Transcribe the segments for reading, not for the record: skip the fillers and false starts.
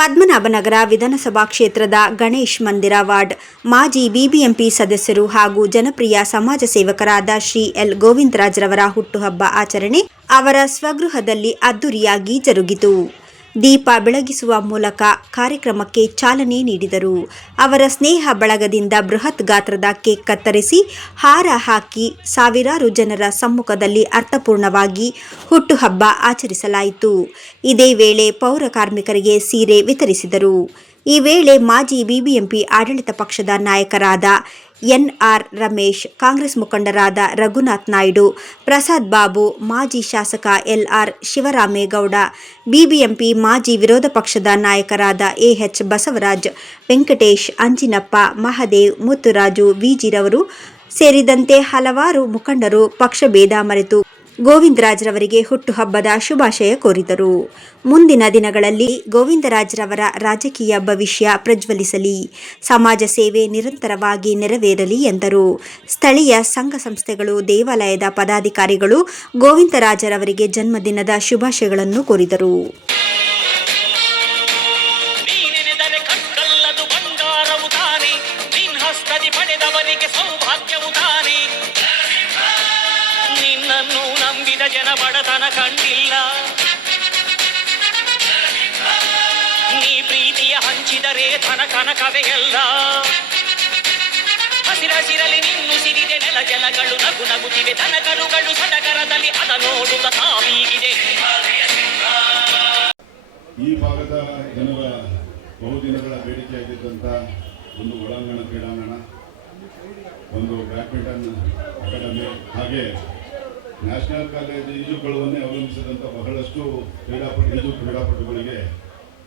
ಪದ್ಮನಾಭನಗರ ವಿಧಾನಸಭಾ ಕ್ಷೇತ್ರದ ಗಣೇಶ್ ಮಂದಿರ ವಾರ್ಡ್ ಮಾಜಿ ಬಿಬಿಎಂಪಿ ಸದಸ್ಯರು ಹಾಗೂ ಜನಪ್ರಿಯ ಸಮಾಜ ಸೇವಕರಾದ ಶ್ರೀ ಎಲ್ ಗೋವಿಂದರಾಜ್ರವರ ಹುಟ್ಟುಹಬ್ಬ ಆಚರಣೆ ಅವರ ಸ್ವಗೃಹದಲ್ಲಿ ಅದ್ದೂರಿಯಾಗಿ ಜರುಗಿತು. ದೀಪ ಬೆಳಗಿಸುವ ಮೂಲಕ ಕಾರ್ಯಕ್ರಮಕ್ಕೆ ಚಾಲನೆ ನೀಡಿದರು. ಅವರ ಸ್ನೇಹ ಬಳಗದಿಂದ ಬೃಹತ್ ಗಾತ್ರದ ಕೇಕ್ ಕತ್ತರಿಸಿ ಹಾರ ಹಾಕಿ ಸಾವಿರಾರು ಜನರ ಸಮ್ಮುಖದಲ್ಲಿ ಅರ್ಥಪೂರ್ಣವಾಗಿ ಹುಟ್ಟುಹಬ್ಬ ಆಚರಿಸಲಾಯಿತು. ಇದೇ ವೇಳೆ ಪೌರ ಕಾರ್ಮಿಕರಿಗೆ ಸೀರೆ ವಿತರಿಸಿದರು. ಈ ವೇಳೆ ಮಾಜಿ ಬಿಬಿಎಂಪಿ ಆಡಳಿತ ಪಕ್ಷದ ನಾಯಕರಾದ ಎನ್.ಆರ್. ರಮೇಶ್, ಕಾಂಗ್ರೆಸ್ ಮುಖಂಡರಾದ ರಘುನಾಥ್ ನಾಯ್ಡು, ಪ್ರಸಾದ್ ಬಾಬು, ಮಾಜಿ ಶಾಸಕ ಎಲ್.ಆರ್. ಶಿವರಾಮೇಗೌಡ, ಬಿಬಿಎಂಪಿ ಮಾಜಿ ವಿರೋಧ ಪಕ್ಷದ ನಾಯಕರಾದ ಎ.ಎಚ್. ಬಸವರಾಜ್, ವೆಂಕಟೇಶ್, ಅಂಜಿನಪ್ಪ, ಮಹದೇವ್, ಮುತ್ತುರಾಜು, ವಿಜಿರವರು ಸೇರಿದಂತೆ ಹಲವಾರು ಮುಖಂಡರು ಪಕ್ಷಭೇದ ಮರೆತು ಗೋವಿಂದರಾಜ್ರವರಿಗೆ ಹುಟ್ಟುಹಬ್ಬದ ಶುಭಾಶಯ ಕೋರಿದರು. ಮುಂದಿನ ದಿನಗಳಲ್ಲಿ ಗೋವಿಂದರಾಜ್ರವರ ರಾಜಕೀಯ ಭವಿಷ್ಯ ಪ್ರಜ್ವಲಿಸಲಿ, ಸಮಾಜ ಸೇವೆ ನಿರಂತರವಾಗಿ ನೆರವೇರಲಿ ಎಂದರು. ಸ್ಥಳೀಯ ಸಂಘ ಸಂಸ್ಥೆಗಳು, ದೇವಾಲಯದ ಪದಾಧಿಕಾರಿಗಳು ಗೋವಿಂದರಾಜರವರಿಗೆ ಜನ್ಮದಿನದ ಶುಭಾಶಯಗಳನ್ನು ಕೋರಿದರು. ಜನ ಬಡತನ ಕಂಡಿಲ್ಲ, ನೀ ಪ್ರೀತಿಯ ಹಂಚಿದರೆ ಧನ ಕನಕವೇ ಎಲ್ಲ. ಹಸಿರಸಿರಲಿ ನಿನ್ನು ಸಿರಿದೆ ನೆಲ ಜಲಗಳು ನಗು ನಗುತ್ತಿವೆ, ದನಕರುಗಳು ಸಡಗರದಲ್ಲಿ ಅದ ನೋಡುತ್ತ ತಾವೀಗಿದೆ. ಈ ಭಾಗದ ಜನರ ಬಹುದಿನಗಳ ಬೇಡಿಕೆಯಾಗಿದ್ದಂಥ ಒಂದು ಒಳಾಂಗಣ ಕ್ರೀಡಾಂಗಣ, ಒಂದು ಬ್ಯಾಡ್ಮಿಂಟನ್ ಅಕಾಡೆಮಿ, ಹಾಗೆ ನ್ಯಾಷನಲ್ ಕಾಲೇಜ್ ಈಜುಕೊಳವನ್ನೇ ಅವಲಂಬಿಸಿದಂಥ ಬಹಳಷ್ಟು ಈಜು ಕ್ರೀಡಾಪಟುಗಳಿಗೆ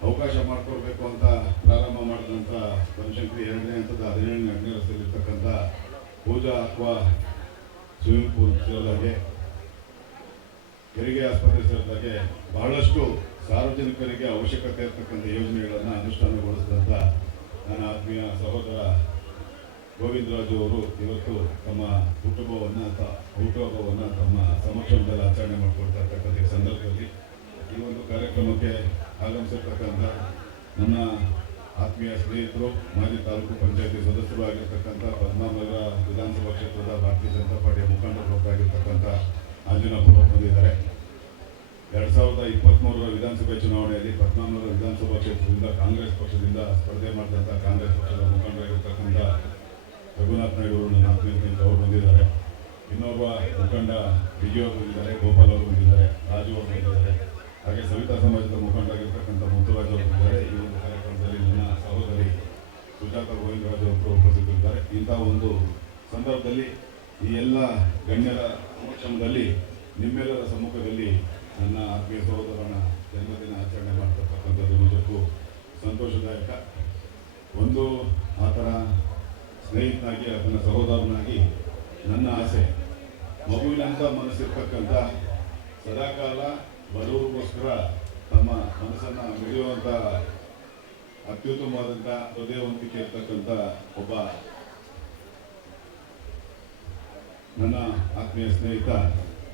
ಅವಕಾಶ ಮಾಡಿಕೊಡ್ಬೇಕು ಅಂತ ಪ್ರಾರಂಭ ಮಾಡಿದಂಥ ಬನಶಂಕರಿ 2ನೇ ಹಂತದ 17ನೇ ರಸ್ತೆಯಲ್ಲಿರ್ತಕ್ಕಂಥ ಪೂಜಾ ಅಕ್ವಾ ಸ್ವಿಮ್ಮಿಂಗ್ ಪೂಲ್ ಸೇರಿದಾಗೆ, ಹೆರಿಗೆ ಆಸ್ಪತ್ರೆ ಸೇರಿದಾಗೆ ಬಹಳಷ್ಟು ಸಾರ್ವಜನಿಕರಿಗೆ ಅವಶ್ಯಕತೆ ಇರತಕ್ಕಂಥ ಯೋಜನೆಗಳನ್ನು ಅನುಷ್ಠಾನಗೊಳಿಸಿದಂಥ ನನ್ನ ಆತ್ಮೀಯ ಸಹೋದರ ಗೋವಿಂದರಾಜು ಅವರು ಇವತ್ತು ತಮ್ಮ ಹುಟ್ಟುಹಬ್ಬವನ್ನು ತಮ್ಮ ಸಮಕ್ಷಮದಲ್ಲಿ ಆಚರಣೆ ಮಾಡಿಕೊಳ್ತಾ ಇರ್ತಕ್ಕಂಥ ಈ ಸಂದರ್ಭದಲ್ಲಿ ಈ ಒಂದು ಕಾರ್ಯಕ್ರಮಕ್ಕೆ ಆಗಮಿಸಿರ್ತಕ್ಕಂಥ ನನ್ನ ಆತ್ಮೀಯ ಸ್ನೇಹಿತರು, ಮಾಜಿ ತಾಲೂಕು ಪಂಚಾಯತಿ ಸದಸ್ಯರು ಆಗಿರ್ತಕ್ಕಂಥ ಪದ್ಮನಾಭನಗರ ವಿಧಾನಸಭಾ ಕ್ಷೇತ್ರದ ಭಾರತೀಯ ಜನತಾ ಪಾರ್ಟಿಯ ಮುಖಂಡರಾಗಿರ್ತಕ್ಕಂಥ ಅಂಜನಪ್ಪ ಬಂದಿದ್ದಾರೆ. 2023ರ ವಿಧಾನಸಭೆ ಚುನಾವಣೆಯಲ್ಲಿ ಪದ್ಮನಾಭನಗರ ವಿಧಾನಸಭಾ ಕ್ಷೇತ್ರದಿಂದ ಕಾಂಗ್ರೆಸ್ ಪಕ್ಷದಿಂದ ಸ್ಪರ್ಧೆ ಮಾಡಿದಂಥ ಕಾಂಗ್ರೆಸ್ ಪಕ್ಷದ ಮುಖಂಡರಾಗಿರ್ತಕ್ಕಂಥ ರಘುನಾಥ್ ನಾಯ್ಡು ಅವರು ನನ್ನ ಆತ್ಮೀಯತೆಯಿಂದ ಅವರು ಬಂದಿದ್ದಾರೆ. ಇನ್ನೊಬ್ಬ ಮುಖಂಡ ವಿಜಯ್ ಅವರು ಬಂದಿದ್ದಾರೆ, ಗೋಪಾಲ್ ಅವರು ಬಂದಿದ್ದಾರೆ, ರಾಜು ಅವರು ಬಂದಿದ್ದಾರೆ, ಹಾಗೆ ಸವಿತಾ ಸಮಾಜದ ಮುಖಂಡರಾಗಿರ್ತಕ್ಕಂಥ ಮುತ್ತುರಾಜ್ ಅವರು ಬಂದಿದ್ದಾರೆ. ಈ ಒಂದು ಕಾರ್ಯಕ್ರಮದಲ್ಲಿ ನನ್ನ ಸಹೋದರಿ ಸುಜಾತ ಗೋವಿಂದರಾಜ್ ಅವರು ಉಪಸ್ಥಿತರಿದ್ದಾರೆ. ಇಂಥ ಒಂದು ಸಂದರ್ಭದಲ್ಲಿ ಈ ಎಲ್ಲ ಗಣ್ಯರ ಸಮಕ್ಷಮದಲ್ಲಿ ನಿಮ್ಮೆಲ್ಲರ ಸಮ್ಮುಖದಲ್ಲಿ ನನ್ನ ಆತ್ಮೀಯ ಸಹೋದರನ ಜನ್ಮದಿನ ಆಚರಣೆ ಮಾಡ್ತಕ್ಕಂಥದ್ದು ನಿಜಕ್ಕೂ ಸಂತೋಷದಾಯಕ. ಒಂದು ಆತನ ಸ್ನೇಹಿತನಾಗಿ, ಆತನ ಸಹೋದರನಾಗಿ ನನ್ನ ಆಸೆ, ಮಗುವಿನಂಥ ಮನಸ್ಸಿರ್ತಕ್ಕಂಥ ಸದಾಕಾಲ ಬಡವರಿಗೋಸ್ಕರ ತಮ್ಮ ಮನಸ್ಸನ್ನು ಮಿಡಿಯುವಂಥ ಅತ್ಯುತ್ತಮವಾದಂಥ ಹೃದಯವಂತಿಕೆ ಇರ್ತಕ್ಕಂಥ ಒಬ್ಬ ನನ್ನ ಆತ್ಮೀಯ ಸ್ನೇಹಿತ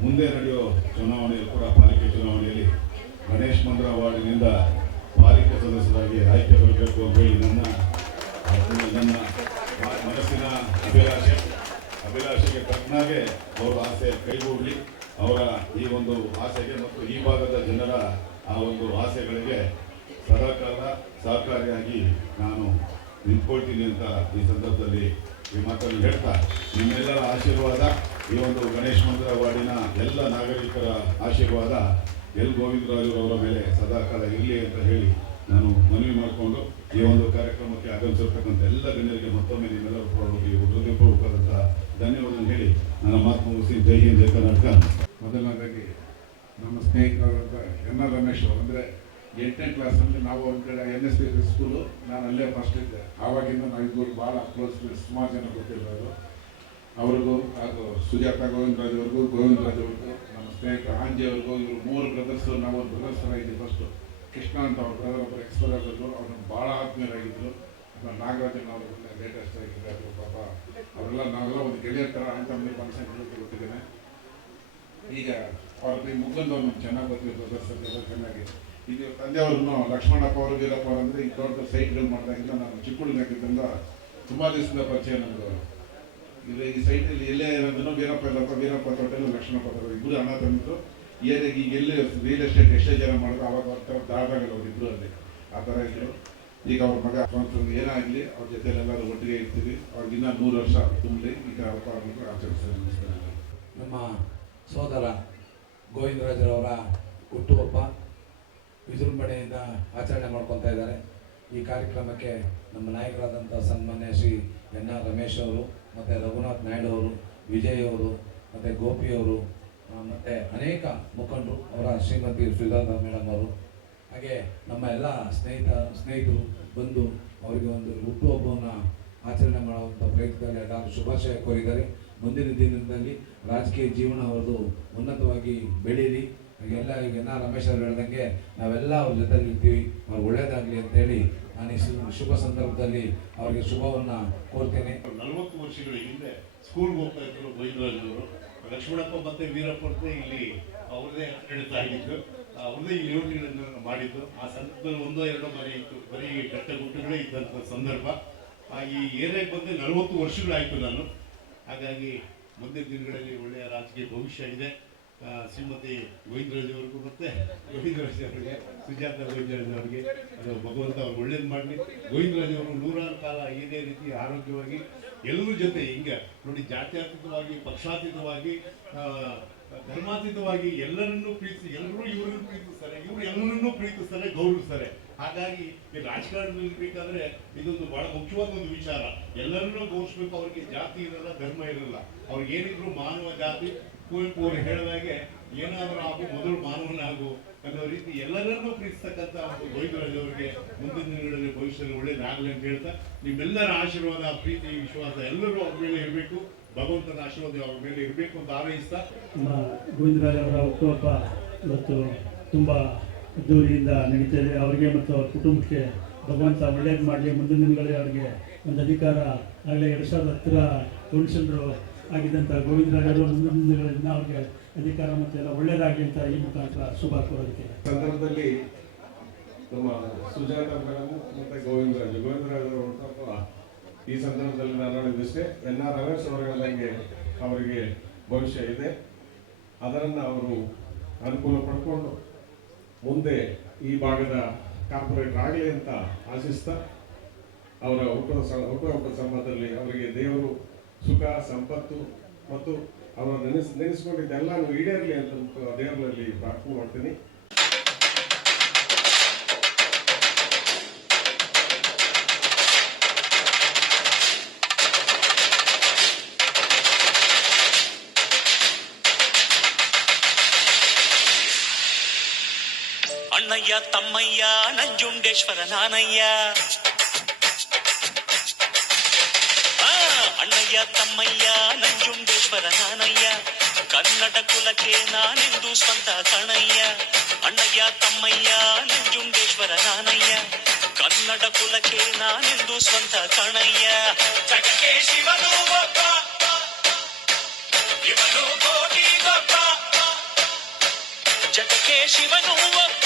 ಮುಂದೆ ನಡೆಯೋ ಚುನಾವಣೆಯಲ್ಲಿ ಕೂಡ, ಪಾಲಿಕೆ ಚುನಾವಣೆಯಲ್ಲಿ ಗಣೇಶ್ ಮಂದಿರ ವಾರ್ಡಿನಿಂದ ಪಾಲಿಕೆ ಸದಸ್ಯರಾಗಿ ಆಯ್ಕೆ ಬರಬೇಕು ಅಂತ ಹೇಳಿ ನನ್ನ ಮನಸ್ಸಿನ ಅಭಿಲಾಷೆಗೆ ತಕ್ಕನಾಗೆ ಅವರ ಆಸೆ ಕೈಗೂಡಲಿ. ಅವರ ಈ ಒಂದು ಆಸೆಗೆ ಮತ್ತು ಈ ಭಾಗದ ಜನರ ಆ ಒಂದು ಆಸೆಗಳಿಗೆ ಸದಾಕಾಲ ಸಹಕಾರಿಯಾಗಿ ನಾನು ನಿಂತ್ಕೊಳ್ತೀನಿ ಅಂತ ಈ ಸಂದರ್ಭದಲ್ಲಿ ಈ ಮಾತನ್ನು ಹೇಳ್ತಾ, ನಿಮ್ಮೆಲ್ಲರ ಆಶೀರ್ವಾದ, ಈ ಒಂದು ಗಣೇಶ್ ಮಂದಿರ ವಾರ್ಡಿನ ಎಲ್ಲ ನಾಗರಿಕರ ಆಶೀರ್ವಾದ ಎಲ್ ಗೋವಿಂದರಾಜುರವರ ಮೇಲೆ ಸದಾಕಾಲ ಇರಲಿ ಅಂತ ಹೇಳಿ ನಾನು ಮನವಿ ಮಾಡಿಕೊಂಡು ಈ ಒಂದು ಕಾರ್ಯಕ್ರಮಕ್ಕೆ ಆಗಮಿಸಿರ್ತಕ್ಕಂಥ ಎಲ್ಲ ಗಣ್ಯರಿಗೆ ಮತ್ತೊಮ್ಮೆ ನಿಮ್ಮೆಲ್ಲರ ಪರವಾಗಿ ಹೃದಯಪೂರ್ವಕವಾದಂಥ ಧನ್ಯವಾದ ಹೇಳಿ ನನ್ನ ಮಾತು ಮುಗಿಸಿ ಜೈ ಹಿಂದ್, ಜೈ ಕರ್ನಾಟಕ. ಮೊದಲನೇದಾಗಿ ನಮ್ಮ ಸ್ನೇಹಿತರಾದಂಥ ಎನ್.ಆರ್. ರಮೇಶ್ ಅವರು, ಅಂದರೆ 8ನೇ ಕ್ಲಾಸಲ್ಲಿ ನಾವು ಒಂದು ಕಡೆ NSP ಸ್ಕೂಲು, ನಾನು ಅಲ್ಲೇ ಫಸ್ಟ್ ಇದ್ದೆ. ಆವಾಗಿಂದ ನಾವಿಬ್ಬರು ಭಾಳ ಕ್ಲೋಸ್ ಫ್ರೆಂಡ್ಸ್, ಸುಮಾರು ಜನ ಗೊತ್ತಿರೋರು. ಅವ್ರಿಗೂ ಹಾಗೂ ಸುಜಾತ ಗೋವಿಂದರಾಜ್ ಅವ್ರಿಗೂ, ಗೋವಿಂದರಾಜ್ ಅವ್ರಿಗೂ, ನಮ್ಮ ಸ್ನೇಹಿತ ಆಂಜಿ ಅವ್ರಿಗೂ, ಇವರು 3 ಬ್ರದರ್ಸು. ನಾವು ಒಂದು ಬ್ರದರ್ಸ್ ಆಗಿದ್ವಿ. ಫಸ್ಟು ಕೃಷ್ಣ ಅಂತ ಅವ್ರ ಬ್ರದರ್ ಒಬ್ಬರು ಎಕ್ಸ್ಪೈರ್ ಆಗಿದ್ರು, ಅವ್ರನ್ನ ಭಾಳ ಆತ್ಮೀಯರಾಗಿದ್ದರು. ನಾಗರಾಜನ್ ಅವರು ಲೇಟೆಸ್ಟ್ ಆಗಿದ್ದಾರೆ ಪಾಪ. ಅವರೆಲ್ಲ ನಾವೆಲ್ಲ ಒಂದು ಗೆಳೆಯರ ಥರ ಅಂತ ಫಂಕ್ಷನ್ ಗೊತ್ತಿದ್ದೇನೆ. ಈಗ ಅವ್ರ ಮುಗ್ಗಂದು ಅವ್ರು ಚೆನ್ನಾಗಿ ಗೊತ್ತಿದ್ರು, ಬ್ರದರ್ಸ್ ಎಲ್ಲ ಚೆನ್ನಾಗಿ. ಈಗ ತಂದೆಯವ್ರನ್ನು ಲಕ್ಷ್ಮಣಪ್ಪ ಅವರು ವೀರಪ್ಪ ಅವರು ಅಂದರೆ ಈ ದೊಡ್ಡ ಸೈಟ್ಗಳು ಮಾಡಿದಾಗಿಂದ ನಾನು ಚಿಕ್ಕ ಹುಡುಗನಾಗಿದ್ದರಿಂದ ತುಂಬ ದಿವಸದ ಪರಿಚಯ ನಮ್ಮದು. ಇದು ಈ ಸೈಟಲ್ಲಿ ಎಲ್ಲೇ ಇರೋದನ್ನು ವೀರಪ್ಪ ತೋಟಲು ಲಕ್ಷ್ಮಣಪ್ಪ ತೋಟ ಇಬ್ಬರು ಅಣ್ಣ ತಂದಿದ್ದು ಏನಾಗಿ ಈಗ ಎಲ್ಲಿ ರಿಯಲ್ ಎಸ್ಟೇಟ್ ಎಷ್ಟೇ ಜನ ಮಾಡಿದ್ರು ಅವಾಗ ದಾಟಾಗಲ್ಲ ಅವ್ರು ಇಬ್ಬರು ಅಲ್ಲಿ ಆ ಥರ ಇದ್ದರು. ಈಗ ಅವ್ರ ಮಗ ಏನಾಗಲಿ ಅವ್ರ ಜೊತೆಲೆಲ್ಲರೂ ಒಟ್ಟಿಗೆ ಇರ್ತೀವಿ. ಅವ್ರಿಗೆ ಇನ್ನೂ 100 ವರ್ಷ ತುಂಬಲಿ ಈ ಥರ ಹಬ್ಬ ಆಚರಿಸ್ತಾರೆ. ನಮ್ಮ ಸೋದರ ಗೋವಿಂದರಾಜರವರ ಹುಟ್ಟುಹಬ್ಬ ವಿಜೃಂಭಣೆಯಿಂದ ಆಚರಣೆ ಮಾಡ್ಕೊತಾ ಇದ್ದಾರೆ. ಈ ಕಾರ್ಯಕ್ರಮಕ್ಕೆ ನಮ್ಮ ನಾಯಕರಾದಂಥ ಸನ್ಮಾನ್ಯ ಶ್ರೀ ಎನ್.ಆರ್. ರಮೇಶ್ ಅವರು ಮತ್ತು ರಘುನಾಥ್ ನಾಯ್ಡು ಅವರು, ವಿಜಯ್ ಅವರು ಮತ್ತು ಗೋಪಿಯವರು ಮತ್ತು ಅನೇಕ ಮುಖಂಡರು, ಅವರ ಶ್ರೀಮತಿ ಸುಧಾಕಾ ಮೇಡಮ್ ಅವರು, ಹಾಗೆ ನಮ್ಮ ಎಲ್ಲ ಸ್ನೇಹಿತರು ಬಂದು ಅವರಿಗೆ ಒಂದು ಹುಟ್ಟುಹಬ್ಬವನ್ನು ಆಚರಣೆ ಮಾಡುವಂಥ ಪ್ರಯತ್ನದಲ್ಲಿ ಎಲ್ಲರೂ ಶುಭಾಶಯ ಕೋರಿದ್ದಾರೆ. ಮುಂದಿನ ದಿನದಲ್ಲಿ ರಾಜಕೀಯ ಜೀವನ ಅವರದು ಉನ್ನತವಾಗಿ ಬೆಳೀಲಿ. ಎಲ್ಲ ಈಗ ಎನ್.ಆರ್. ರಮೇಶ್ ಅವರು ಹೇಳ್ದಂಗೆ ನಾವೆಲ್ಲ ಅವ್ರ ಜೊತೆಲಿ ಇರ್ತೀವಿ, ಅವ್ರು ಒಳ್ಳೇದಾಗಲಿ ಅಂತೇಳಿ ನಾನು ಈ ಶುಭ ಸಂದರ್ಭದಲ್ಲಿ ಅವರಿಗೆ ಶುಭವನ್ನು ಕೋರ್ತೇನೆ. 40 ವರ್ಷಗಳ ಹಿಂದೆ ಸ್ಕೂಲ್ಗೆ ಹೋಗ್ತಾ ಇದ್ರು ಗೋವಿಂದರಾಜವರು. ಲಕ್ಷ್ಮಣಪ್ಪ ಮತ್ತು ವೀರಪ್ಪ ಅಂತ ಇಲ್ಲಿ ಅವ್ರದ್ದೇ ಆಡಳಿತ ಆಗಿದ್ದು, ಅವ್ರದ್ದೇ ಈ ಯೋಜನೆಗಳನ್ನು ಮಾಡಿದ್ದು. ಆ ಸಂದರ್ಭದಲ್ಲಿ 1-2 ಮನೆ ಇತ್ತು, ಬರೀ ಗಟ್ಟಗುಟ್ಟುಗಳೇ ಇದ್ದಂಥ ಸಂದರ್ಭ. ಈ ಏರಿಯಾಗೆ ಬಂದು 40 ವರ್ಷಗಳಾಯಿತು ನಾನು. ಹಾಗಾಗಿ ಮುಂದಿನ ದಿನಗಳಲ್ಲಿ ಒಳ್ಳೆಯ ರಾಜಕೀಯ ಭವಿಷ್ಯ ಇದೆ. ಶ್ರೀಮತಿ ಗೋವಿಂದರಾಜ್ ಅವ್ರಿಗೂ ಮತ್ತು ಗೋವಿಂದರಾಜ್ ಅವರಿಗೆ, ಸುಜಾತ ಗೋವಿಂದರಾಜ್ ಅವರಿಗೆ ಅದು ಭಗವಂತ ಅವ್ರು ಒಳ್ಳೇದು ಮಾಡಲಿ. ಗೋವಿಂದರಾಜ್ ಅವರು 100 ಕಾಲ ಇದೇ ರೀತಿ ಆರೋಗ್ಯವಾಗಿ ಎಲ್ಲರ ಜೊತೆ ಹಿಂಗೆ ನೋಡಿ, ಜಾತ್ಯತೀತವಾಗಿ, ಪಕ್ಷಾತೀತವಾಗಿ, ಧರ್ಮಾತೀತವಾಗಿ ಎಲ್ಲರನ್ನೂ ಪ್ರೀತಿಸಿ, ಎಲ್ಲರೂ ಇವರನ್ನು ಪ್ರೀತಿಸ್ತಾರೆ, ಇವರು ಎಲ್ಲರನ್ನೂ ಪ್ರೀತಿಸ್ತಾರೆ, ಗೌರವಿಸ್ತಾರೆ. ಹಾಗಾಗಿ ಈ ರಾಜಕಾರಣದಲ್ಲಿ ಬೇಕಾದ್ರೆ ಇದೊಂದು ಬಹಳ ಮುಖ್ಯವಾದ ಒಂದು ವಿಚಾರ. ಎಲ್ಲರನ್ನೂ ಗೌರವಿಸ್ಬೇಕು. ಅವ್ರಿಗೆ ಜಾತಿ ಇರಲ್ಲ, ಧರ್ಮ ಇರಲ್ಲ. ಅವ್ರಿಗೆ ಏನಿದ್ರು ಮಾನವ ಜಾತಿ. ಕುವೆಂಪು ಅವರು ಹೇಳಿದಾಗೆ ಏನಾದರೂ ಆಗು ಮೊದಲು ಮಾನವನಾಗು ಅನ್ನೋ ರೀತಿ ಎಲ್ಲರನ್ನೂ ಪ್ರೀತಿಸ್ತಕ್ಕಂಥ ಒಂದು ಗೋವಿಂದರಾಜ್ ಅವರಿಗೆ ಮುಂದಿನ ದಿನಗಳಲ್ಲಿ ಭವಿಷ್ಯದಲ್ಲಿ ಒಳ್ಳೇದಾಗಲಿ ಅಂತ ಹೇಳ್ತಾ, ನಿಮ್ಮೆಲ್ಲರ ಆಶೀರ್ವಾದ, ಪ್ರೀತಿ, ವಿಶ್ವಾಸ ಎಲ್ಲರೂ ಅವ್ರ ಮೇಲೆ ಇರಬೇಕು. ಭಗವಂತನ ಆಶೀರ್ವಾದ ಅವ್ರ ಮೇಲೆ ಇರಬೇಕು ಅಂತ ಆರೈಸ್ತಾ, ಗೋವಿಂದರಾಜ್ ಅವರ ಹುಟ್ಟುಹಬ್ಬ ಇವತ್ತು ತುಂಬ ಅದ್ದೂರಿಯಿಂದ ನಡೀತಿದೆ. ಅವರಿಗೆ ಮತ್ತು ಅವ್ರ ಕುಟುಂಬಕ್ಕೆ ಭಗವಂತ ಒಳ್ಳೇದು ಮಾಡಲಿ. ಮುಂದಿನ ದಿನಗಳಲ್ಲಿ ಅವರಿಗೆ ಒಂದು ಅಧಿಕಾರ ಆಗಲೇ 2010 ಕೌನ್ಸಿಲರು ಆಗಿದ್ದಂಥ ಗೋವಿಂದರಾಜರು ಮುಂದಿನ ದಿನಗಳಿಂದ ಅವ್ರಿಗೆ ಅಧಿಕಾರ ಮತ್ತು ಎಲ್ಲ ಒಳ್ಳೇದಾಗಲಿ ಅಂತ ಈ ಮುಖಾಂತರ ಶುಭ ಕೋರೋದಕ್ಕೆ ಸಂದರ್ಭದಲ್ಲಿ ನಮ್ಮ ಸುಜಾತ ಮೇಡಮ್ ಮತ್ತು ಗೋವಿಂದರಾಜರು ಹುಟ್ಟುಹಬ್ಬ ಈ ಸಂದರ್ಭದಲ್ಲಿ ನಾನು ನೋಡಿದಷ್ಟೇ ಎನ್.ಆರ್. ರಮೇಶ್ ಅವರು ಹೇಳಿದಂಗೆ ಅವರಿಗೆ ಭವಿಷ್ಯ ಇದೆ. ಅದನ್ನು ಅವರು ಅನುಕೂಲ ಪಡ್ಕೊಂಡು ಮುಂದೆ ಈ ಭಾಗದ ಕಾರ್ಪೊರೇಟರ್ ಆಗಲಿ ಅಂತ ಆಶಿಸ್ತಾ, ಅವರ ಹುಟ್ಟುಹಬ್ಬದ ಸಂದರ್ಭದಲ್ಲಿ ಅವರಿಗೆ ದೇವರು ಸುಖ, ಸಂಪತ್ತು ಮತ್ತು ಅವರು ನೆನೆಸ್ಕೊಂಡಿದ್ದೆಲ್ಲ ಈಡೇರಲಿ ಅಂತ ದೇವರಲ್ಲಿ ಪ್ರಾರ್ಥನೆ ಮಾಡ್ತೀನಿ. ಅಣ್ಣಯ್ಯ ತಮ್ಮಯ್ಯ ನಂಜುಂಡೇಶ್ವರ ನಾನಯ್ಯ. ಅಣ್ಣಯ್ಯ ತಮ್ಮಯ್ಯ ನಂಜುಂಡೇಶ್ವರ ನಾನಯ್ಯ, ಕನ್ನಡ ಕುಲಕ್ಕೆ ನಾನೆಂದು ಸ್ವಂತ ಕಣಯ್ಯ. ಅಣ್ಣಯ್ಯ ತಮ್ಮಯ್ಯ ನಂಜುಂಡೇಶ್ವರ ನಾನಯ್ಯ, ಕನ್ನಡ ಕುಲಕ್ಕೆ ನಾನೆಂದು ಸ್ವಂತ ಕಣಯ್ಯ. ಜಗಕ್ಕೆ ಶಿವನು ಒಬ್ಬ, ಇವನು ಕೋಟಿ ಗೊಬ್ಬ. ಜಗಕ್ಕೆ ಶಿವನು ಒಬ್ಬ,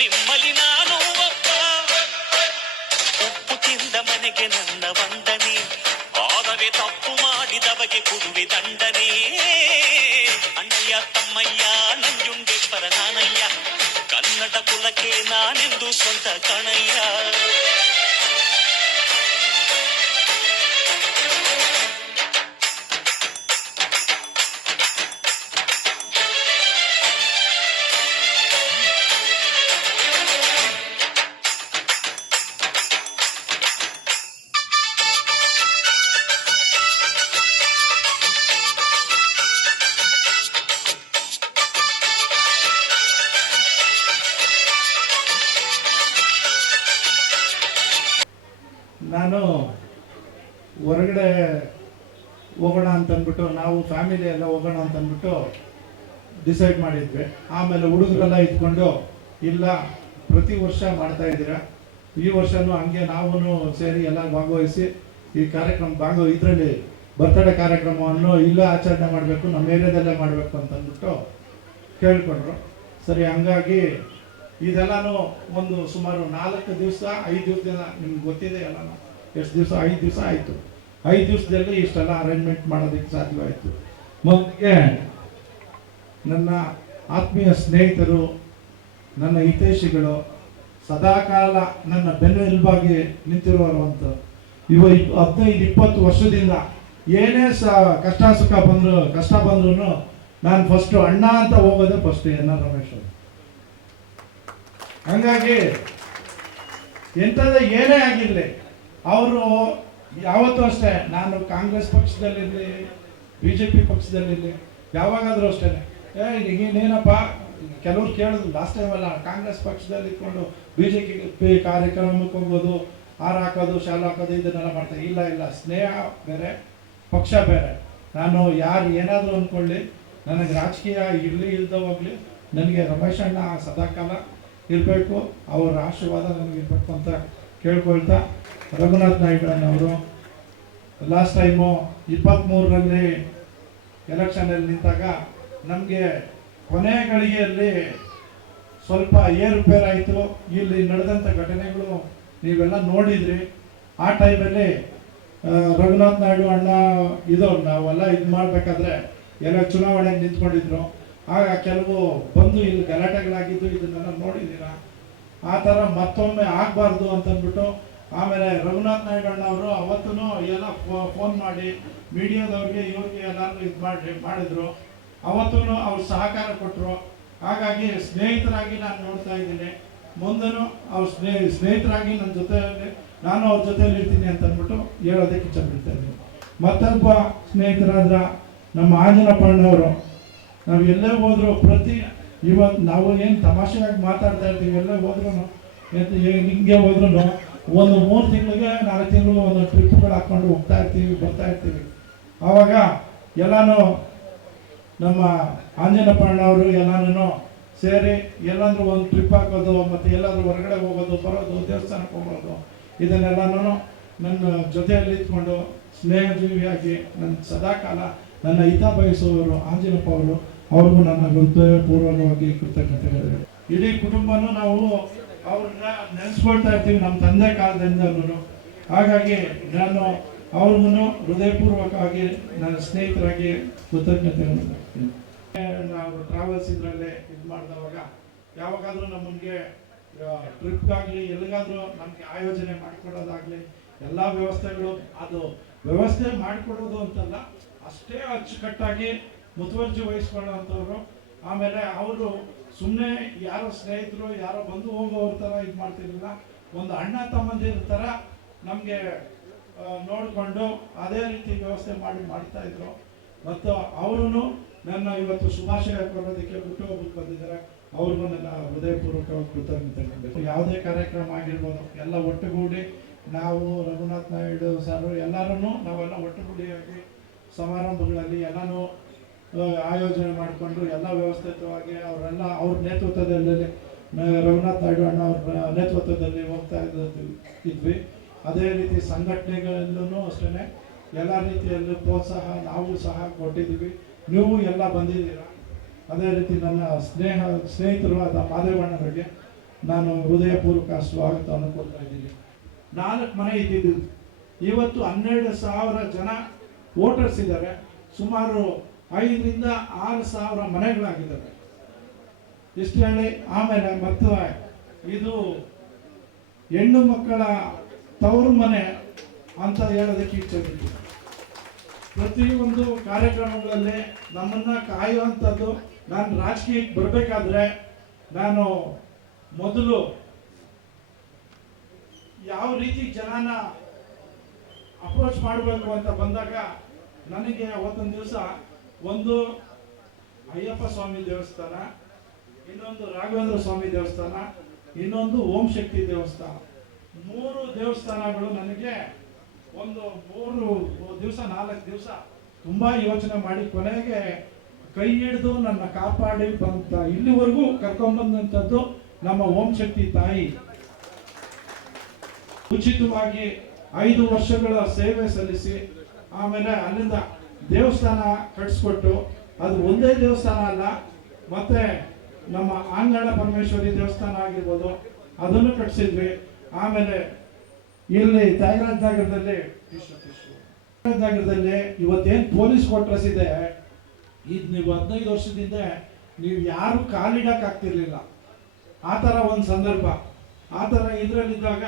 ನಿಮ್ಮಲ್ಲಿ ನಾನು ಒಬ್ಬ. ಉಪ್ಪು ತಿಂದ ಮನೆಗೆ ನನ್ನ ವಂದನೆ, ಆದರೆ ತಪ್ಪು ಮಾಡಿದವಗೆ ಕೊಡುವೆ ದಂಡನೆ. ಅಣ್ಣಯ್ಯ ತಮ್ಮಯ್ಯ ನಂಜುಂಡೇಶ್ವರ ನಾನಯ್ಯ, ಕನ್ನಡ ಕುಲಕ್ಕೆ ನಾನೆಂದು ಸ್ವಂತ ಕಣಯ್ಯ. ನಾನು ಹೊರಗಡೆ ಹೋಗೋಣ ಅಂತಂದ್ಬಿಟ್ಟು, ನಾವು ಫ್ಯಾಮಿಲಿ ಎಲ್ಲ ಹೋಗೋಣ ಅಂತಂದ್ಬಿಟ್ಟು ಡಿಸೈಡ್ ಮಾಡಿದ್ವಿ. ಆಮೇಲೆ ಹುಡುಗರೆಲ್ಲ ಇದ್ಕೊಂಡು, ಇಲ್ಲ ಪ್ರತಿ ವರ್ಷ ಮಾಡ್ತಾ ಇದ್ದೀರಾ, ಈ ವರ್ಷವೂ ಹಂಗೆ ನಾವು ಸೇರಿ ಎಲ್ಲ ಭಾಗವಹಿಸಿ ಈ ಕಾರ್ಯಕ್ರಮ ಇದರಲ್ಲಿ ಬರ್ತಡೇ ಕಾರ್ಯಕ್ರಮವನ್ನು ಇಲ್ಲೇ ಆಚರಣೆ ಮಾಡಬೇಕು, ನಮ್ಮ ಏರಿಯಾದಲ್ಲೇ ಮಾಡಬೇಕು ಅಂತಂದ್ಬಿಟ್ಟು ಕೇಳಿಕೊಂಡ್ರು. ಸರಿ, ಹಂಗಾಗಿ ಇದೆಲ್ಲನೂ ಒಂದು ಸುಮಾರು 4 ದಿವಸ 5 ದಿವಸದಿಂದ ನಿಮ್ಗೆ ಗೊತ್ತಿದೆ ಎಲ್ಲನೂ ಎಷ್ಟು ದಿವಸ, 5 ದಿವಸ ಆಯಿತು. 5 ದಿವಸದಲ್ಲಿ ಇಷ್ಟೆಲ್ಲ ಅರೇಂಜ್ಮೆಂಟ್ ಮಾಡೋದಕ್ಕೆ ಸಾಧ್ಯವಾಯಿತು. ಮೊದಲಿಗೆ ನನ್ನ ಆತ್ಮೀಯ ಸ್ನೇಹಿತರು, ನನ್ನ ಹಿತೈಷಿಗಳು, ಸದಾಕಾಲ ನನ್ನ ಬೆನ್ನೆಲುಬಾಗಿ ನಿಂತಿರುವರು ಅಂತ 15-20 ವರ್ಷದಿಂದ ಏನೇ ಕಷ್ಟ ಸುಖ ಬಂದ್ರು ನಾನು ಫಸ್ಟು ಅಣ್ಣ ಅಂತ ಹೋಗೋದೇ ಫಸ್ಟ್ ಎನ್ ಆರ್ ರಮೇಶ್ ಅವರು. ಹಂಗಾಗಿ ಎಂಥದ್ದು ಏನೇ ಆಗಿರಲಿ ಅವರು ಯಾವತ್ತೂ ಅಷ್ಟೇ, ನಾನು ಕಾಂಗ್ರೆಸ್ ಪಕ್ಷದಲ್ಲಿರಲಿ BJP ಪಕ್ಷದಲ್ಲಿರಲಿ ಯಾವಾಗಾದರೂ ಅಷ್ಟೇ, ಈಗೇನೇನಪ್ಪ ಕೆಲವ್ರು ಕೇಳಿದ್ರು ಲಾಸ್ಟ್ ಟೈಮ್ ಎಲ್ಲ ಕಾಂಗ್ರೆಸ್ ಪಕ್ಷದಲ್ಲಿ ಇಟ್ಕೊಂಡು BJP ಕಾರ್ಯಕ್ರಮಕ್ಕೆ ಹೋಗೋದು, ಹಾರ ಹಾಕೋದು, ಶಾಲು ಹಾಕೋದು ಇದನ್ನೆಲ್ಲ ಮಾಡ್ತಾರೆ. ಇಲ್ಲ, ಸ್ನೇಹ ಬೇರೆ, ಪಕ್ಷ ಬೇರೆ. ನಾನು ಯಾರು ಏನಾದರೂ ಅಂದ್ಕೊಳ್ಳಿ, ನನಗೆ ರಾಜಕೀಯ ಇರಲಿ ಇಲ್ದ ಹೋಗಲಿ, ನನಗೆ ರಮೇಶ್ ಅಣ್ಣ ಸದಾಕಾಲ ಇರಬೇಕು, ಅವರ ಆಶೀರ್ವಾದ ನನಗಿರ್ಬೇಕು ಅಂತ ಕೇಳ್ಕೊಳ್ತಾ, ರಘುನಾಥ್ ನಾಯ್ಡು ಅಣ್ಣವರು ಲಾಸ್ಟ್ ಟೈಮು 23ರಲ್ಲಿ ಎಲೆಕ್ಷನಲ್ಲಿ ನಿಂತಾಗ ನಮಗೆ ಕೊನೆ ಗಳಿಗೆಯಲ್ಲಿ ಸ್ವಲ್ಪ ಏರುಪೇರಾಯಿತು. ಇಲ್ಲಿ ನಡೆದಂಥ ಘಟನೆಗಳು ನೀವೆಲ್ಲ ನೋಡಿದ್ರಿ. ಆ ಟೈಮಲ್ಲಿ ರಘುನಾಥ್ ನಾಯ್ಡು ಅಣ್ಣ ನಾವೆಲ್ಲ ಇದು ಮಾಡಬೇಕಾದ್ರೆ ಎಲ್ಲ ಚುನಾವಣೆಗೆ ನಿಂತ್ಕೊಂಡಿದ್ರು. ಆಗ ಕೆಲವು ಬಂದು ಇಲ್ಲಿ ಗಲಾಟೆಗಳಾಗಿದ್ದು ಇದನ್ನೆಲ್ಲ ನೋಡಿದ್ದೀರಾ. ಆ ಥರ ಮತ್ತೊಮ್ಮೆ ಆಗಬಾರ್ದು ಅಂತಂದ್ಬಿಟ್ಟು ಆಮೇಲೆ ರಘುನಾಥ್ ನಾಯ್ಡು ಅಣ್ಣ ಅವರು ಅವತ್ತೂ ಎಲ್ಲ ಫೋನ್ ಮಾಡಿ ಮೀಡಿಯಾದವ್ರಿಗೆ ಇವ್ರಿಗೆ ಎಲ್ಲರೂ ಇದು ಮಾಡಿದ್ರು. ಅವತ್ತೂ ಅವ್ರು ಸಹಕಾರ ಕೊಟ್ಟರು. ಹಾಗಾಗಿ ಸ್ನೇಹಿತರಾಗಿ ನಾನು ನೋಡ್ತಾ ಇದ್ದೀನಿ, ಮುಂದೂ ಅವ್ರ ಸ್ನೇಹಿತರಾಗಿ ನನ್ನ ಜೊತೆಯಲ್ಲಿ ನಾನು ಅವ್ರ ಜೊತೆಯಲ್ಲಿ ಇರ್ತೀನಿ ಅಂತ ಅಂದ್ಬಿಟ್ಟು ಹೇಳೋದಕ್ಕೆ ಇಚ್ಛೆ ಬಿಡ್ತಾ ಇದ್ದೀನಿ. ಮತ್ತೊಬ್ಬ ಸ್ನೇಹಿತರಾದ ನಮ್ಮ ಆಂಜನಪ್ಪ ಅಣ್ಣವರು, ನಾವು ಎಲ್ಲೇ ಹೋದ್ರು ಇವತ್ತು ನಾವು ಏನು ತಮಾಷೆಯಾಗಿ ಮಾತಾಡ್ತಾ ಇರ್ತೀವಿ, ಎಲ್ಲೇ ಹೋದ್ರೂ ಹಿಂಗೆ ಹೋದ್ರೂ ಒಂದು 3 ತಿಂಗಳಿಗೆ 4 ತಿಂಗಳು ಒಂದು ಟ್ರಿಪ್ಗಳು ಹಾಕ್ಕೊಂಡು ಹೋಗ್ತಾ ಇರ್ತೀವಿ, ಬರ್ತಾ ಇರ್ತೀವಿ. ಆವಾಗ ಎಲ್ಲನೂ ನಮ್ಮ ಆಂಜನಪ್ಪ ಅಣ್ಣವರು ಎಲ್ಲನೂ ಸೇರಿ ಎಲ್ಲಾದ್ರೂ ಒಂದು ಟ್ರಿಪ್ ಹಾಕೋದು, ಮತ್ತು ಎಲ್ಲಾದ್ರೂ ಹೊರಗಡೆ ಹೋಗೋದು, ಬರೋದು, ದೇವಸ್ಥಾನಕ್ಕೆ ಹೋಗೋದು, ಇದನ್ನೆಲ್ಲನೂ ನನ್ನ ಜೊತೆಯಲ್ಲಿ ಇಟ್ಕೊಂಡು ಸ್ನೇಹಜೀವಿಯಾಗಿ ನನ್ನ ಸದಾಕಾಲ ನನ್ನ ಹಿತ ಬಯಸುವವರು ಆಂಜನಪ್ಪ ಅವರು, ಅವ್ರಿಗೂ ನನ್ನ ಹೃದಯಪೂರ್ವಕವಾಗಿ ಕೃತಜ್ಞತೆಗಳು. ಇಡೀ ಕುಟುಂಬನೂ ನಾವು ಅವ್ರನ್ನ ನೆನೆಸ್ಕೊಳ್ತಾ ಇರ್ತೀವಿ ನಮ್ಮ ತಂದೆ ಕಾಲದಿಂದಲೂ. ಹಾಗಾಗಿ ನಾನು ಅವ್ರಿಗೂ ಹೃದಯಪೂರ್ವಕವಾಗಿ ನನ್ನ ಸ್ನೇಹಿತರಾಗಿ ಕೃತಜ್ಞತೆಗಳು. ನಾವು ಟ್ರಾವೆಲ್ಸ್ ಇದರಲ್ಲೇ ಇದು ಮಾಡಿದವಾಗ ಯಾವಾಗಾದರೂ ನಮಗೆ ಟ್ರಿಪ್ಗಾಗಲಿ ಎಲ್ಲಿಗಾದರೂ ನಮಗೆ ಆಯೋಜನೆ ಮಾಡಿಕೊಡೋದಾಗಲಿ ಎಲ್ಲ ವ್ಯವಸ್ಥೆಗಳು, ಅದು ವ್ಯವಸ್ಥೆ ಮಾಡಿಕೊಡೋದು ಅಂತಲ್ಲ, ಅಷ್ಟೇ ಅಚ್ಚುಕಟ್ಟಾಗಿ ಮುತುವರ್ಜಿ ವಹಿಸ್ಕೊಳ್ಳೋವಂಥವ್ರು. ಆಮೇಲೆ ಅವರು ಸುಮ್ಮನೆ ಯಾರೋ ಸ್ನೇಹಿತರು ಯಾರೋ ಬಂದು ಹೋಗೋವ್ರ ಥರ ಇದು ಮಾಡ್ತಿರಲಿಲ್ಲ, ಒಂದು ಅಣ್ಣ ತಮ್ಮಂದಿರ ಥರ ನಮಗೆ ನೋಡಿಕೊಂಡು ಅದೇ ರೀತಿ ವ್ಯವಸ್ಥೆ ಮಾಡ್ತಾ ಇದ್ರು. ಮತ್ತು ಅವರು ನನ್ನ ಇವತ್ತು ಶುಭಾಶಯ ಕೊಡೋದಕ್ಕೆ ಹುಟ್ಟುಹಬ್ಬಕ್ಕೆ ಬಂದಿದ್ದಾರೆ. ಅವ್ರಿಗೂ ನನ್ನ ಹೃದಯಪೂರ್ವಕ ಕೃತಜ್ಞತೆ. ಯಾವುದೇ ಕಾರ್ಯಕ್ರಮ ಆಗಿರ್ಬೋದು ಎಲ್ಲ ಒಟ್ಟುಗೂಡಿ ನಾವು ರಘುನಾಥ್ ನಾಯ್ಡು ಸರ್ ಎಲ್ಲರೂ ನಾವೆಲ್ಲ ಒಟ್ಟುಗೂಡಿಯಾಗಿ ಸಮಾರಂಭಗಳಲ್ಲಿ ಎಲ್ಲನೂ ಆಯೋಜನೆ ಮಾಡಿಕೊಂಡು ಎಲ್ಲ ವ್ಯವಸ್ಥಿತವಾಗಿ ಅವರೆಲ್ಲ ಅವ್ರ ನೇತೃತ್ವದಲ್ಲಿ ರಘುನಾಥ್ ನಾಯ್ಡು ಅಣ್ಣ ಅವ್ರ ನೇತೃತ್ವದಲ್ಲಿ ಹೋಗ್ತಾ ಇದ್ವಿ. ಅದೇ ರೀತಿ ಸಂಘಟನೆಗಳಲ್ಲೂ ಅಷ್ಟೇ ಎಲ್ಲ ರೀತಿಯಲ್ಲೂ ಪ್ರೋತ್ಸಾಹ ನಾವು ಸಹ ಕೊಟ್ಟಿದ್ದೀವಿ, ನೀವು ಎಲ್ಲ ಬಂದಿದ್ದೀರಾ. ಅದೇ ರೀತಿ ನನ್ನ ಸ್ನೇಹಿತರು ಆದ ಮಾದೇವಣ್ಣರಿಗೆ ನಾನು ಹೃದಯಪೂರ್ವಕ ಸ್ವಾಗತವನ್ನು ಕೊಡ್ತಾ ಇದ್ದೀನಿ. 4 ಮನೆ ಇದ್ದಿದ್ದು, ಇವತ್ತು 12,000 ಜನ ವೋಟರ್ಸ್ ಇದ್ದಾರೆ. ಸುಮಾರು 5,000 to 6,000 ಮನೆಗಳಾಗಿದ್ದಾವೆ. ಇಷ್ಟು ಹೇಳಿ ಆಮೇಲೆ ಮತ್ತು ಇದು ಹೆಣ್ಣು ಮಕ್ಕಳ ತವರು ಮನೆ ಅಂತ ಹೇಳೋದಕ್ಕೆ ಇಚ್ಛೆ ಬಿಟ್ಟು ಪ್ರತಿಯೊಂದು ಕಾರ್ಯಕ್ರಮಗಳಲ್ಲಿ ನಮ್ಮನ್ನು ಕಾಯುವಂಥದ್ದು. ನಾನು ರಾಜಕೀಯಕ್ಕೆ ಬರಬೇಕಾದ್ರೆ ನಾನು ಮೊದಲು ಯಾವ ರೀತಿ ಜನನ ಅಪ್ರೋಚ್ ಮಾಡಬೇಕು ಅಂತ ಬಂದಾಗ ನನಗೆ ಅವತ್ತೊಂದು ದಿವಸ ಒಂದು ಅಯ್ಯಪ್ಪ ಸ್ವಾಮಿ ದೇವಸ್ಥಾನ, ಇನ್ನೊಂದು ರಾಘವೇಂದ್ರ ಸ್ವಾಮಿ ದೇವಸ್ಥಾನ, ಇನ್ನೊಂದು ಓಂ ಶಕ್ತಿ ದೇವಸ್ಥಾನ, 3 ದೇವಸ್ಥಾನಗಳು ನನಗೆ ಒಂದು 3 ದಿವಸ 4 ದಿವಸ ತುಂಬ ಯೋಚನೆ ಮಾಡಿ ಕೊನೆಗೆ ಕೈ ಹಿಡಿದು ನನ್ನ ಕಾಪಾಡಿ ಬಂತ ಇಲ್ಲಿವರೆಗೂ ಕರ್ಕೊಂಡ್ಬಂದಂಥದ್ದು ನಮ್ಮ ಓಂ ಶಕ್ತಿ ತಾಯಿ. ಉಚಿತವಾಗಿ 5 ವರ್ಷಗಳ ಸೇವೆ ಸಲ್ಲಿಸಿ ಆಮೇಲೆ ಅಲ್ಲಿಂದ ದೇವಸ್ಥಾನ ಕಟ್ಸ್ಕೊಟ್ಟು, ಅದು ಒಂದೇ ದೇವಸ್ಥಾನ ಅಲ್ಲ, ಮತ್ತೆ ನಮ್ಮ ಆಂಗಣ ಪರಮೇಶ್ವರಿ ದೇವಸ್ಥಾನ ಆಗಿರ್ಬೋದು ಅದನ್ನು ಕಟ್ಸಿದ್ವಿ. ಆಮೇಲೆ ಇಲ್ಲಿ ತ್ಯಾಗರಾಜ ನಗರದಲ್ಲಿ ಇವತ್ತೇನು ಪೊಲೀಸ್ ಕ್ವಾರ್ಟರ್ಸ್ ಇದೆ, ಇದು ನೀವು 15 ವರ್ಷದಿಂದ ನೀವು ಯಾರು ಕಾಲಿಡಕ್ಕಾಗ್ತಿರ್ಲಿಲ್ಲ. ಆ ಥರ ಒಂದು ಸಂದರ್ಭ. ಆ ಥರ ಇದರಲ್ಲಿದ್ದಾಗ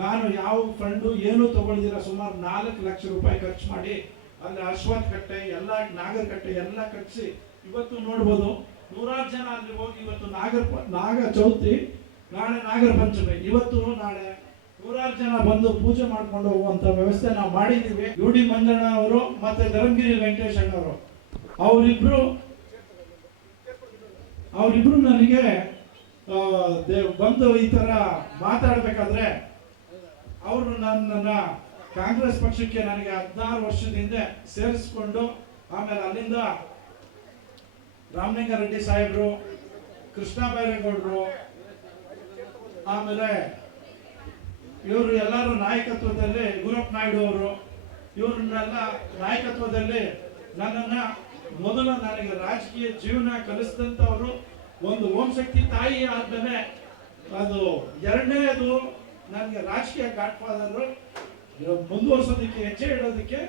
ನಾನು ಯಾವ ಫಂಡು ಏನೂ ತಗೊಳ್ದಿರ ಸುಮಾರು 4 ಲಕ್ಷ ರೂಪಾಯಿ ಖರ್ಚು ಮಾಡಿ ಅಲ್ಲಿ ಅಶ್ವತ್ಥ ಕಟ್ಟೆ ಎಲ್ಲ ನಾಗರಕಟ್ಟೆ ಎಲ್ಲ ಕಟ್ಟಿಸಿ ಇವತ್ತು ನೋಡ್ಬೋದು 100 ಜನ ಅಲ್ಲಿ ಹೋಗಿ ಇವತ್ತು ನಾಗ ಚೌತಿ, ನಾಳೆ ನಾಗರ ಪಂಚಮಿ, ಇವತ್ತು ನಾಳೆ 100 ಜನ ಬಂದು ಪೂಜೆ ಮಾಡ್ಕೊಂಡು ಹೋಗುವಂತ ವ್ಯವಸ್ಥೆ ನಾವು ಮಾಡಿದ್ದೀವಿ. ಯು ಡಿ ಮಂಜಣ್ಣ ಅವರು ಮತ್ತೆ ಧರ್ಮಗಿರಿ ವೆಂಕಟೇಶ್ ಅಣ್ಣವರು ಅವರಿಬ್ರು ನನಗೆ ಬಂದು ಈ ತರ ಮಾತಾಡ್ಬೇಕಾದ್ರೆ ಅವರು ನನ್ನ ಕಾಂಗ್ರೆಸ್ ಪಕ್ಷಕ್ಕೆ ನನಗೆ 16 ವರ್ಷದಿಂದ ಸೇರಿಸ್ಕೊಂಡು ಆಮೇಲೆ ಅಲ್ಲಿಂದ ರಾಮಲಿಂಗಾರೆಡ್ಡಿ ಸಾಹೇಬರು, ಕೃಷ್ಣ ಬೈರೇಗೌಡರು, ಆಮೇಲೆ ಇವರು ಎಲ್ಲರೂ ನಾಯಕತ್ವದಲ್ಲಿ ಗುರಪ್ಪ ನಾಯ್ಡು ಅವರು ಇವ್ರನ್ನೆಲ್ಲ ನಾಯಕತ್ವದಲ್ಲಿ ನನ್ನನ್ನು ಮೊದಲು ನನಗೆ ರಾಜಕೀಯ ಜೀವನ ಕಲಿಸಿದಂಥವರು ಒಂದು ಓಂ ಶಕ್ತಿ ತಾಯಿ ಆದ್ಮೇಲೆ ಅದು ಎರಡನೇದು ನನಗೆ ರಾಜಕೀಯ ಗಾಡ್ ಫಾದರ್ ಮುಂದುವರ್ಸೋದಕ್ಕೆ ಹೆಜ್ಜೆ ಇಡೋದಕ್ಕೆ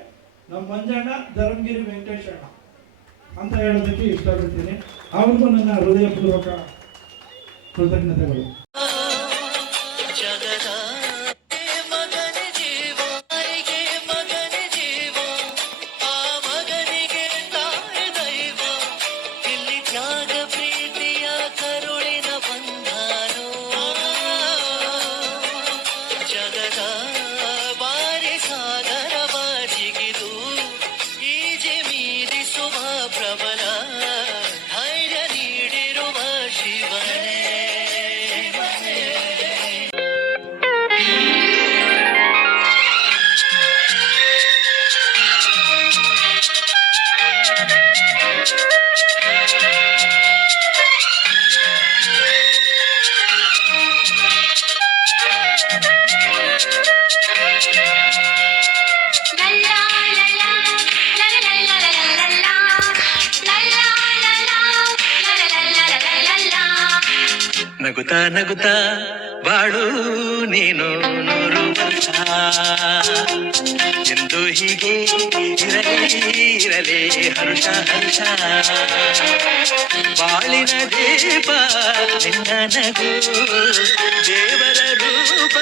ನಮ್ಮ ಮಂಜಣ್ಣ ಧರ್ಮಗಿರಿ ವೆಂಕಟೇಶ್ ಅಣ್ಣ ಅಂತ ಹೇಳೋದಕ್ಕೆ ಇಷ್ಟಪಡ್ತೀನಿ. ಅವ್ರಿಗೂ ನನ್ನ ಹೃದಯಪೂರ್ವಕ ಕೃತಜ್ಞತೆಗಳು. ನಗುತ್ತಾ ನಗುತ್ತಾ ಬಾಳು ನೀನು 100 ವರ್ಷ ಎಂದು ಹೀಗೆ ಇರಲಿ ಹರ್ಷ ಹರ್ಷ ಬಾಳಿನ ದೀಪ ನಿನ್ನ ನಗು ದೇವರ ರೂಪ